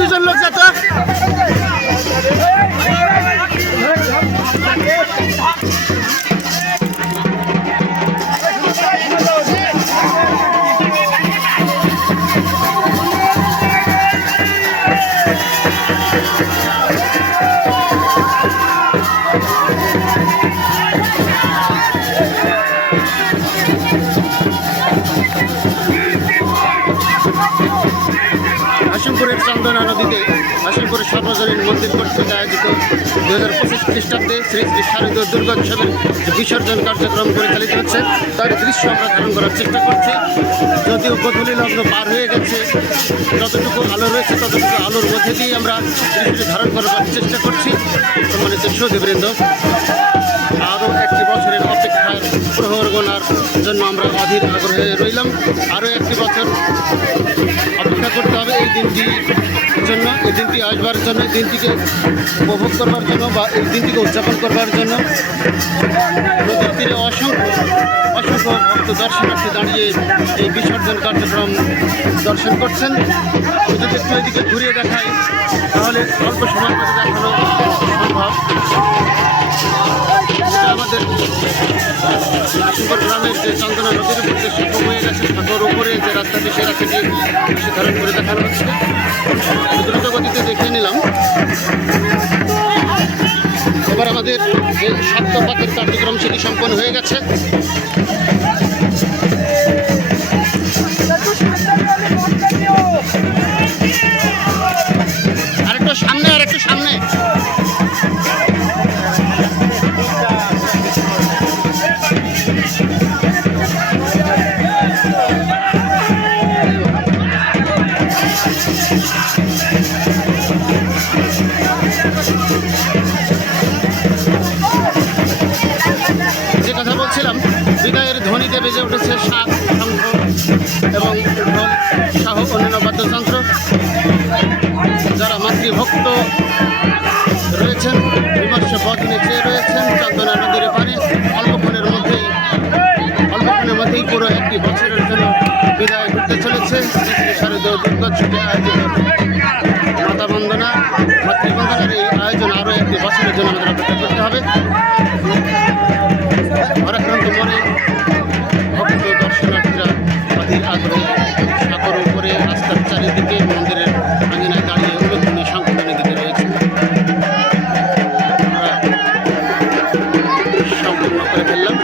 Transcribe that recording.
দুজন লোক যেত হাসিমপুরের চন্দনা নদীতে হাসিমপুরের সর্বজনীন মন্দির কর্তৃক আয়োজিত 2025 খ্রিস্টাব্দে শ্রী শ্রী শারদীয় দুর্গোৎসবের বিসর্জন কার্যক্রম পরিচালিত হচ্ছে তার দৃশ্য আমরা ধারণ করার চেষ্টা করছি। যদিও গোধূলি লগ্ন পার হয়ে গেছে, যতটুকু আলো রয়েছে ততটুকু আলোর মধ্যে দিয়েই আমরা দৃশ্যটি ধারণ করার চেষ্টা করছি। সম্মানিত সুধীবৃন্দ, আরও একটি বছরের অপেক্ষার প্রহর গোনার জন্য আমরা অধীর আগ্রহে রইলাম। আরও একটি বছর অপেক্ষা করতে হবে এই দিনটির জন্য, এই দিনটি আসবার জন্য, এই দিনটিকে উপভোগ করবার জন্য বা এই দিনটিকে উদযাপন করবার জন্য। নদীর তীরে অসংখ্য ভক্ত দর্শনার্থী দাঁড়িয়ে এই বিসর্জন কার্যক্রম দর্শন করছেন। যদি একটু এদিকে ঘুরিয়ে দেখাই তাহলে অল্প সময় করে দেখানো সম্ভব। আমাদের হাসিমপুর গ্রামের যে চন্দনা নদীর উপর যে শিল্প হয়ে গেছে, সাগর উপরে যে রাস্তাটি সে রাস্তাটি ধারণ করে দেখানো হচ্ছে। দ্রুত গতিতে দেখে নিলাম। এবার আমাদের যে সপ্তপাতের কার্যক্রম সেটি সম্পন্ন হয়ে গেছে। আরেকটু সামনে, আরেকটু সামনে। যে কথা বলছিলাম, বিদায়ের ধ্বনিতে বেজে উঠেছে শাঁখ, শঙ্খ এবং ঢোল সহ অন্যান্য বাদ্যযন্ত্র। যারা মাতৃভক্ত রয়েছেন, বিমর্ষ বদনে চেয়ে রয়েছেন চন্দনা নদীর পারে, অল্পক্ষণের মধ্যেই পুরো একটি বছরের জন্য বিদায় করতে চলেছে শারদীয় দুর্গোৎসবে আয়োজিত মাতা বন্দনা, মাতৃবন্দনার এই আয়োজন আরও একটি বছরের জন্য আমাদের অপেক্ষা করতে হবে। ভারাক্রান্ত মনে ভক্ত দর্শনার্থীরা অধীর আগ্রহে সাগর উপরে রাস্তার চারিদিকে মন্দিরের আঙিনায় দাঁড়িয়ে উল্লেখনীয় সংকলনে দিতে রয়েছে। আমরা সম্পূর্ণ করে ফেললাম।